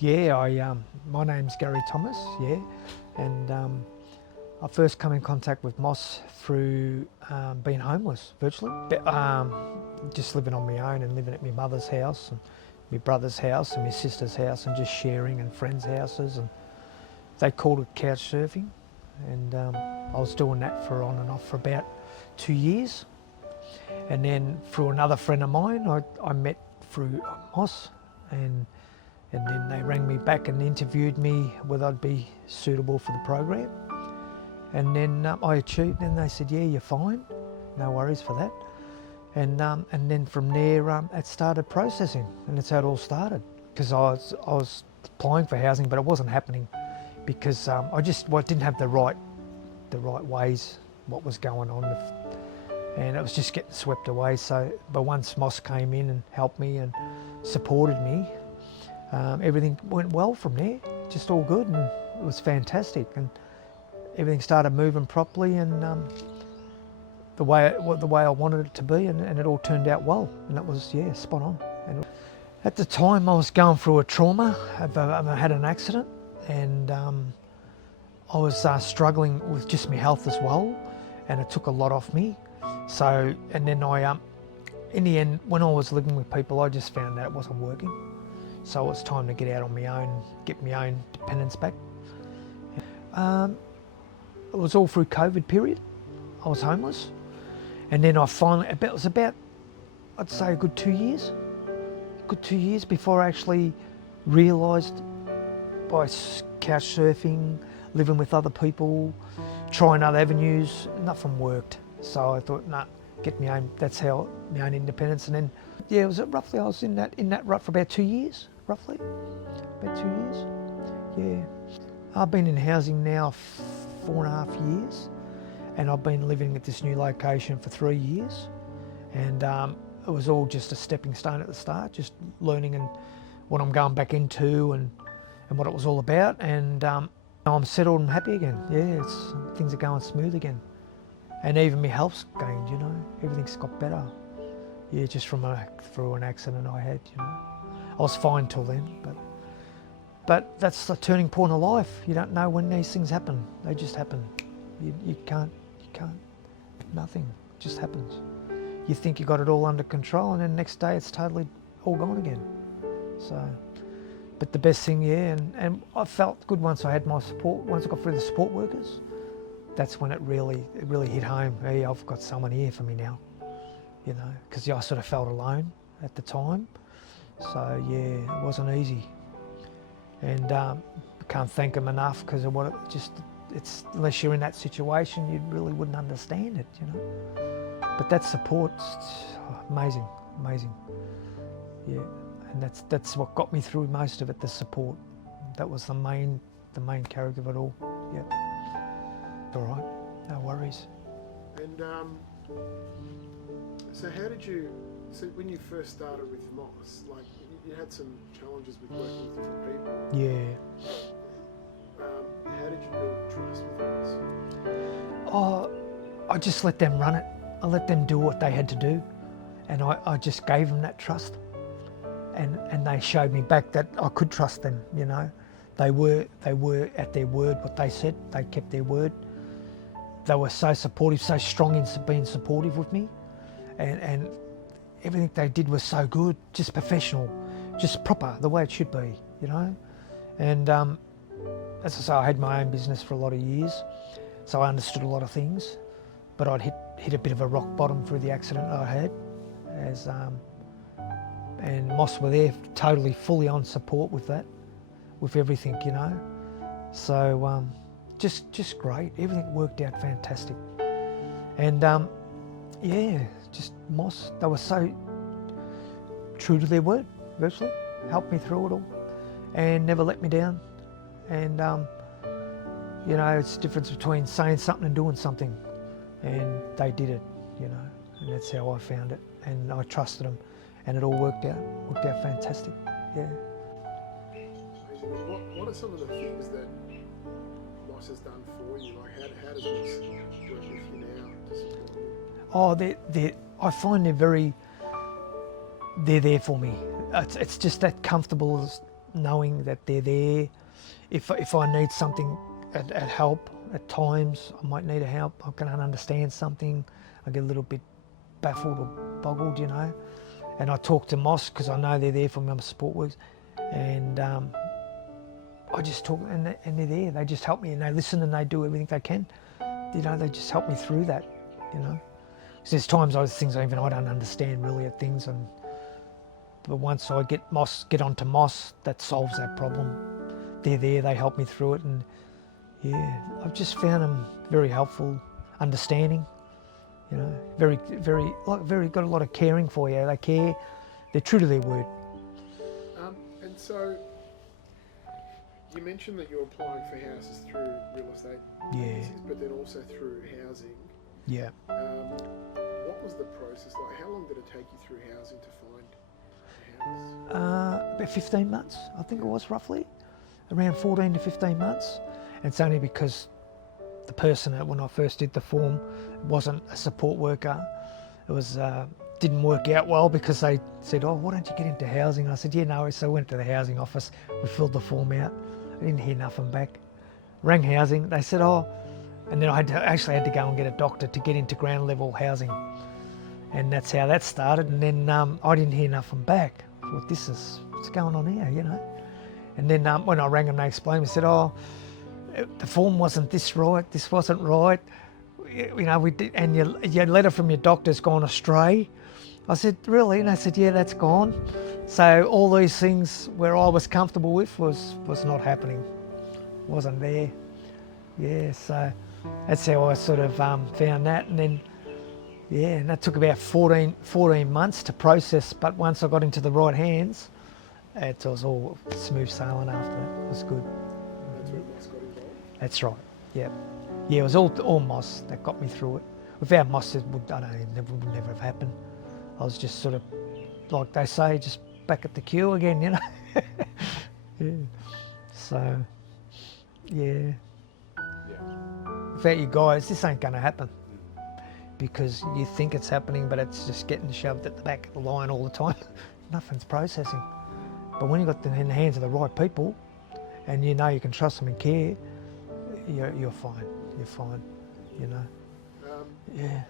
Yeah, my name's Gary Thomas, yeah, and I first come in contact with Moss through being homeless, virtually. Just living on my own and living at my mother's house and my brother's house and my sister's house and just sharing and friends' houses, and they called it couch surfing, and I was doing that for on and off for about 2 years, and then through another friend of mine I met through Moss, and then they rang me back and interviewed me whether I'd be suitable for the program. And then I achieved, and they said, yeah, you're fine, no worries for that. And then from there it started processing, and that's how it all started. Because I was applying for housing, but it wasn't happening because I didn't have the right ways, what was going on, and it was just getting swept away. So, but once Moss came in and helped me and supported me, everything went well from there, just all good, and it was fantastic, and everything started moving properly, and the way I wanted it to be, and it all turned out well, and it was, yeah, spot on. And at the time I was going through a trauma. I had an accident, and I was struggling with just my health as well, and it took a lot off me. So, and then in the end, when I was living with people, I just found that it wasn't working. So it's time to get out on my own, get my own dependence back. It was all through COVID period. I was homeless, and then I finally, it was about, I'd say a good 2 years. Good 2 years before I actually realised, by couch surfing, living with other people, trying other avenues, nothing worked. So I thought, nah, get my own, that's how, my own independence. And then, yeah, it was roughly, I was in that rut for about 2 years, roughly, about 2 years, yeah. I've been in housing now 4.5 years, and I've been living at this new location for 3 years, and it was all just a stepping stone at the start, just learning and what I'm going back into and what it was all about, and I'm settled and happy again. Yeah, things are going smooth again, and even my health's gained, you know, everything's got better. Yeah, just through an accident I had, you know. I was fine till then, but that's the turning point of life. You don't know when these things happen. They just happen. You can't, nothing just happens. You think you got it all under control, and then next day it's totally all gone again. So, but the best thing, yeah, and I felt good once I had my support, once I got through the support workers. That's when it really hit home. Hey, I've got someone here for me now, you know, because I sort of felt alone at the time. So yeah, it wasn't easy. And I can't thank them enough, because of what it's unless you're in that situation, you really wouldn't understand it, you know. But that support's amazing, yeah. And that's what got me through most of it, the support. That was the main character of it all. Yeah. All right, no worries. And so how did you? So when you first started with Moss, like you had some challenges with working with different people. Yeah. How did you build trust with Moss? Oh, I just let them run it. I let them do what they had to do, and I just gave them that trust, and they showed me back that I could trust them. You know, they were at their word. What they said, they kept their word. They were so supportive, so strong in being supportive with me, and everything they did was so good, just professional, just proper, the way it should be, you know. And as I say, I had my own business for a lot of years, so I understood a lot of things, but I'd hit a bit of a rock bottom through the accident I had, and Moss were there totally, fully on support with that, with everything, you know. So just great, everything worked out fantastic. And yeah, just Moss, they were so true to their word, virtually, helped me through it all, and never let me down. And you know, it's the difference between saying something and doing something, and they did it, you know, and that's how I found it, and I trusted them, and it all worked out fantastic, yeah. What are some of the things that Moss has done for you? Like how does Moss work with you now to support you? Oh, I find they're there for me. It's just that comfortable knowing that they're there. If I need something at help at times, I might need a help. I can't understand something. I get a little bit baffled or boggled, you know. And I talk to Moss because I know they're there for my support works, and I just talk, and they're there. They just help me, and they listen, and they do everything they can. You know, they just help me through that. You know, 'cause there's times those things I don't understand really at things, but once I get onto Moss, that solves that problem. They're there. They help me through it, and yeah, I've just found them very helpful, understanding. You know, very got a lot of caring for you. They care. They're true to their word. And so you mentioned that you're applying for houses through real estate agencies, but then also through housing. Yeah. What was the process like? How long did it take you through housing to find a house? About 15 months, I think it was roughly. Around 14 to 15 months. And it's only because the person that when I first did the form wasn't a support worker. It was didn't work out well because they said, "Oh, why don't you get into housing?" I said, "Yeah, no." So I went to the housing office. We filled the form out. I didn't hear nothing back. Rang housing. They said, "Oh," and then I actually had to go and get a doctor to get into ground level housing, and that's how that started. And then I didn't hear nothing back. I thought, what's going on here, you know? And then when I rang them, they explained. They said, "Oh, the form wasn't this right. This wasn't right. You know, we did, and your letter from your doctor's gone astray." I said, "Really?" And they said, "Yeah, that's gone." So all these things where I was comfortable with was not happening, wasn't there. Yeah, so that's how I sort of found that. And then, yeah, and that took about 14 months to process. But once I got into the right hands, it was all smooth sailing after that. It was good. That's where Moss got involved? That's right, yeah. Yeah, it was all Moss that got me through it. Without Moss, it would never have happened. I was just sort of, like they say, just back at the queue again, you know. Yeah. So, yeah. Without you guys, this ain't going to happen. Because you think it's happening, but it's just getting shoved at the back of the line all the time. Nothing's processing. But when you've got them in the hands of the right people, and you know you can trust them and care, you're fine. You're fine, you know. Yeah.